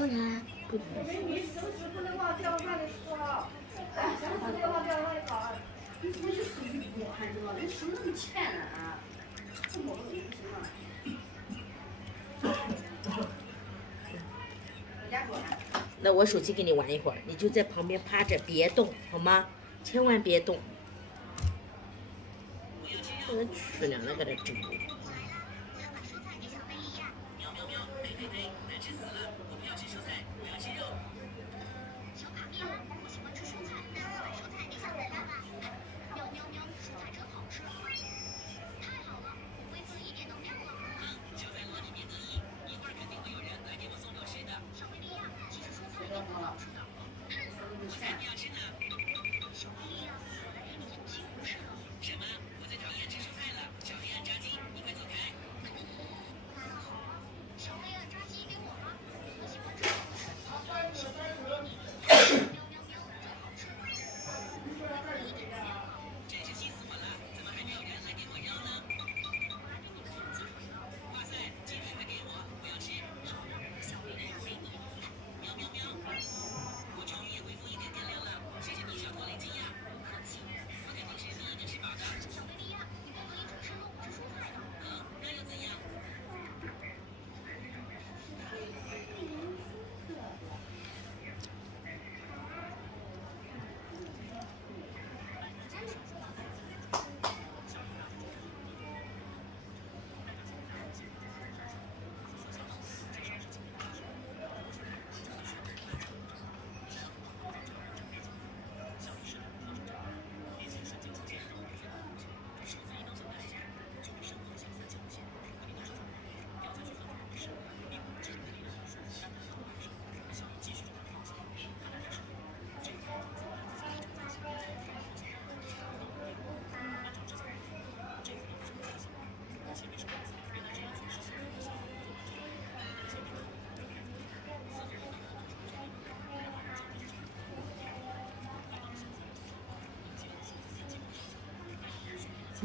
后呢？不。你手指不能往吊上里刷，哎，手指不能往吊上里搞。你怎么就手指不还是吧？你手那么欠啊？这毛病不行啊。那我手机给你玩一会儿，你就在旁边趴着，别动，好吗？千万别动。我去娘了，搁这整。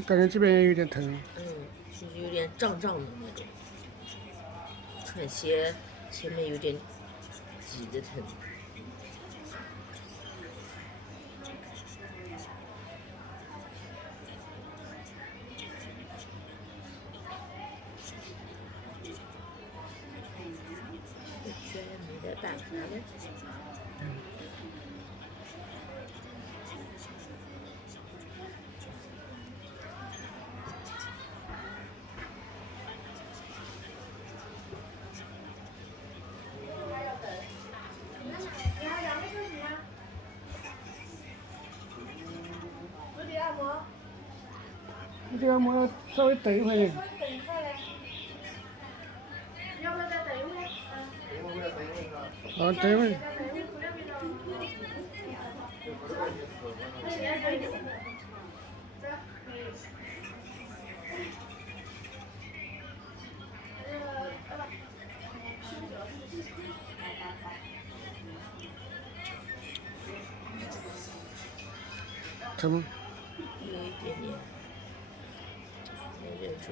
感觉这边也有点疼。就是有点胀胀的那种，穿鞋前面有点挤着疼。这也没得办法了。你这个按摩要稍微等一会儿。要不要再等一会儿？啊，等一会儿。疼吗？有一点点，没忍住。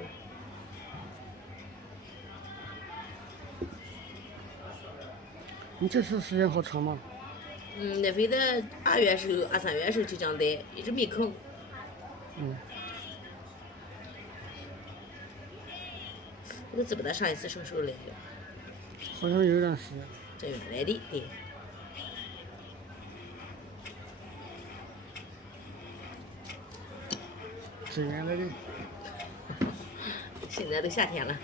你这次时间好长吗？那回的2月时候，3月时候就这样来，一直没空。我都记不得上一次什么时候来的。好像有一段时间。这原来的，对。这原来的。现在都夏天了。